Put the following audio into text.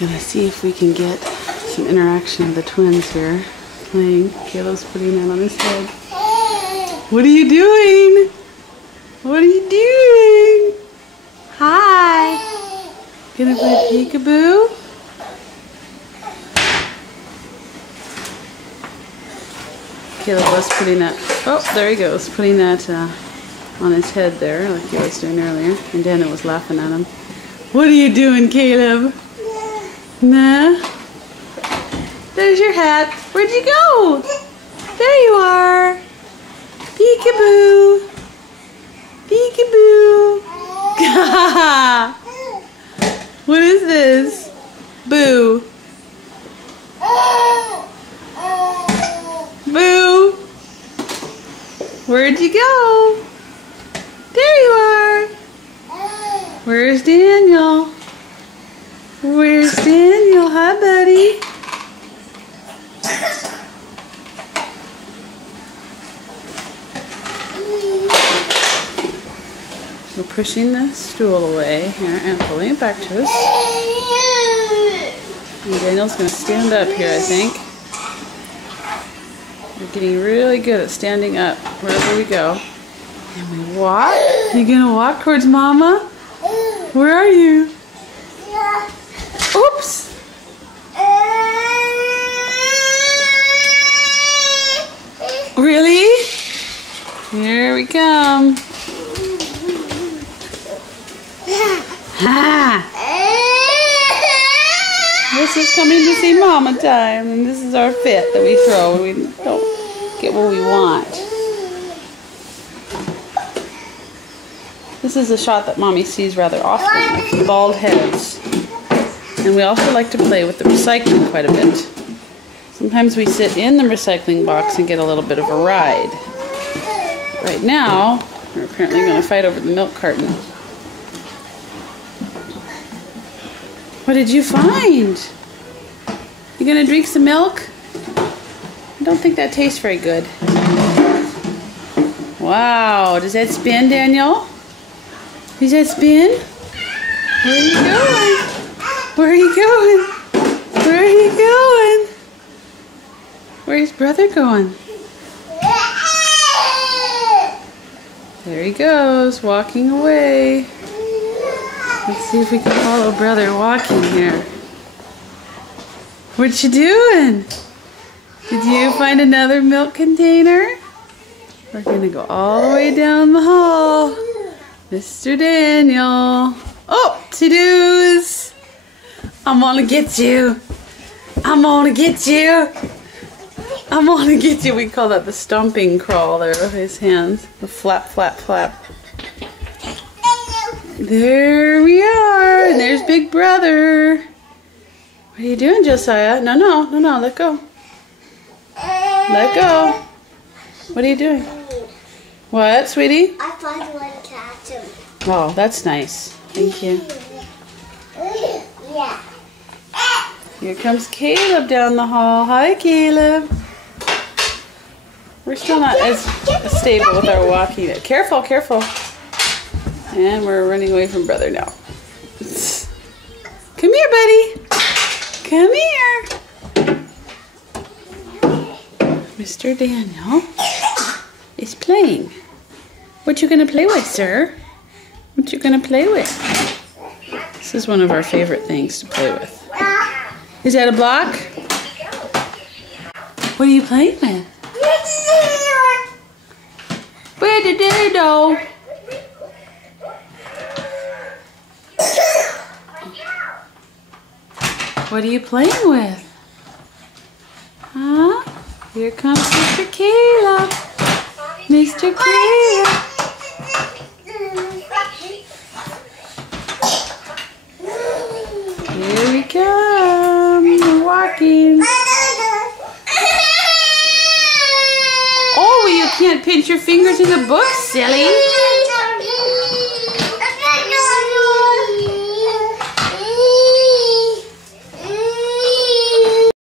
Gonna see if we can get some interaction of the twins here playing. Caleb's putting that on his head. What are you doing? What are you doing? Hi. Gonna play peekaboo? Caleb was putting that, oh, there he goes, putting that on his head there, like he was doing earlier. And Daniel was laughing at him. What are you doing, Caleb? Nah. There's your hat. Where'd you go? There you are. Peekaboo. Peekaboo. What is this? Boo. Boo. Where'd you go? There you are. Where's Daniel? Where's Daniel? Hi, buddy. We're pushing the stool away here and pulling it back to us. And Daniel's going to stand up here, I think. We're getting really good at standing up wherever we go. And we walk. You going to walk towards Mama? Where are you? Oops. Really? Here we come. Ha! This is coming to see Mama time, and this is our fit that we throw when we don't get what we want. This is a shot that Mommy sees rather often, with bald heads. And we also like to play with the recycling quite a bit. Sometimes we sit in the recycling box and get a little bit of a ride. Right now, we're apparently going to fight over the milk carton. What did you find? You gonna drink some milk? I don't think that tastes very good. Wow, does that spin, Daniel? Does that spin? Where are you going? Where are you going? Where are you going? Where's brother going? There he goes, walking away. Let's see if we can follow brother walking here. What you doing? Did you find another milk container? We're gonna go all the way down the hall. Mr. Daniel. Oh, to-dos. I'm gonna get you. I'm gonna get you. I'm gonna get you. We call that the stomping crawl there with his hands. The flap, flap, flap. There we are. And there's Big Brother. What are you doing, Josiah? No, no, no, no. Let go. Let go. What are you doing? What, sweetie? I finally want to catch him. Oh, that's nice. Thank you. Yeah. Here comes Caleb down the hall. Hi, Caleb. We're still not as stable with our walking. Careful, careful. And we're running away from brother now. Come here, buddy. Come here. Mr. Daniel is playing. What you gonna play with, sir? What you gonna play with? This is one of our favorite things to play with. Is that a block? What are you playing with? Where did they go? What are you playing with? Huh? Here comes Mr. Caleb. Mr. Caleb. Here we come. We're walking. Oh, you can't pinch your fingers in the book, silly.